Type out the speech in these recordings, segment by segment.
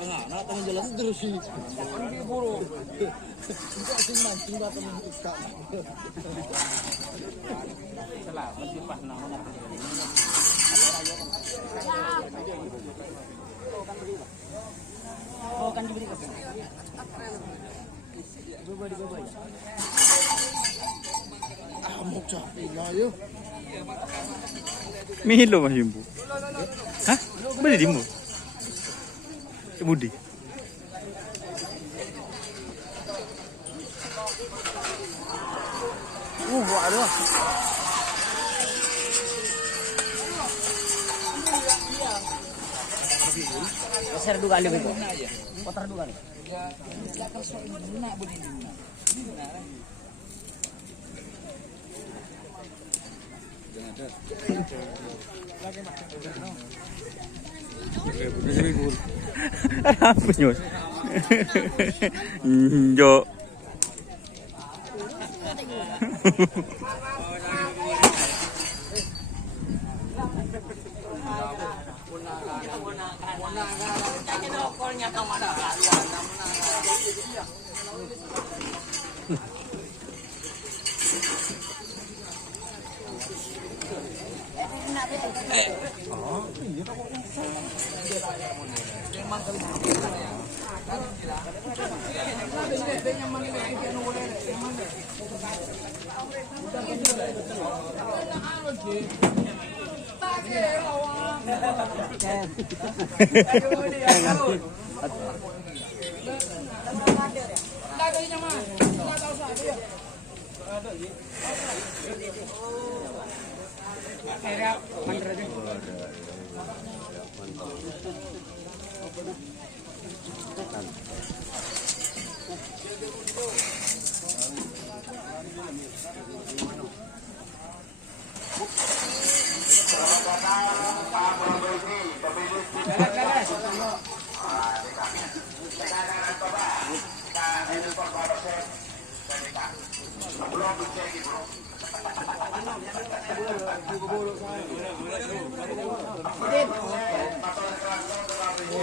Anak tengah jalan terus sih. Ini buru. Tidak asing mancing datang ikan. Salah, masih pas nama. Oh kan diberi kasih. Bye-bye. Amok capek lah yo. Milo Mas Bimbo. Hah? Beli dimu? Budi. Waduh. Besar dua kali begitu. Kotor dua kali. Apa nyos? Jo.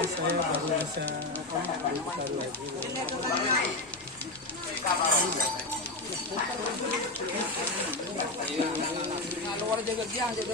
Saya baru bisa baru lagi. Luar jaga dia, jaga